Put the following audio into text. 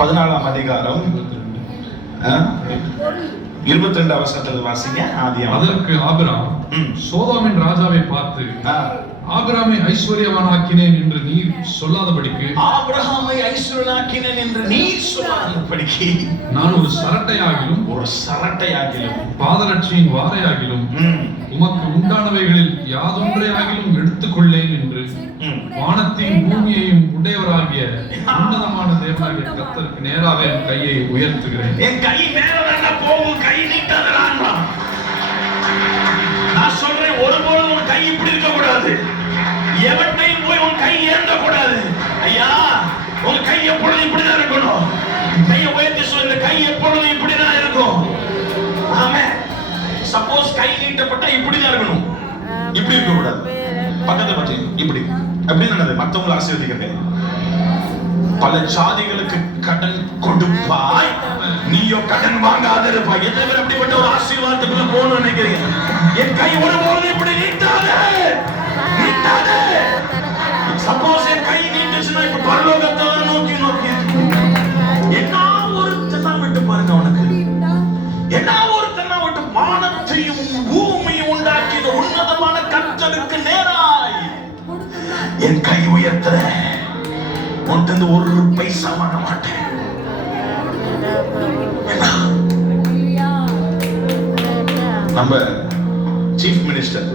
பதினாலாம் அதிகாரம் இருபத்தி ரெண்டு அவசரத்துல வாசிங்க ஆதியாகமம். அதற்கு ஆபிராம். சோதோமின் ராஜாவை பார்த்து. ஆபிராமை ஐஸ்வர்யவானாக்கினேன் என்று நீர் சொல்லாதபடிக்கு ஆபிரகாமை ஐஸ்வரனாக்கினேன் என்று நீ சொல்லாதபடிக்கு நான் ஒரு சரட்டையாகிலும் ஒரு சரட்டையாகிலும் பாதரட்சியின் வாரையாகிலும் உமக்கு உண்டானவைகளில் யாதொன்றையாகிலும் எடுத்துக்கொள்ளேன் என்று. வானத்தையும் பூமியையும் உடையவராகிய உன்னதமான தேவனாகிய கர்த்தருக்கு நேராக என் கையை உயர்த்துகிறேன். என் கை மேல வேணா போகும் கை நீட்டாதான் நான் சொல்றேன் ஒருபோதும் உன் கை இப்படி இருக்க கூடாது எவட்டையும் போய் உன் கை ஏந்த கூடாது ஐயா உன் கை எப்பொழுதும் இப்படிதான் இருக்கணும். கையை உயர்த்தி சொல்ல இந்த கை எப்பொழுதும் இப்படிதான் இருக்கும். ஆமே சப்போஸ் கை நீட்டப்பட்டா இப்படிதான் இருக்கணும். இப்படி இருக்க கூடாது பக்கத்தை பற்றி இப்படி. எப்படி நடந்தது மத்தவங்களை ஆசீர்வதிக்கிறது. பல சாதிகளுக்கு கடன் கொடுப்பாய். நீயோ கடன் வாங்காத இருப்பாய் எத்தனை பேர் அப்படிப்பட்ட ஒரு ஆசீர்வாதத்துக்குள்ள போகணும்னு நினைக்கிறீங்க? என் கை ஒருபோதும் என் கை உயர்த்த உன்கிட்ட ஒரு பைசா வாங்க மாட்டேன். நம்ம சீஃப் மினிஸ்டர்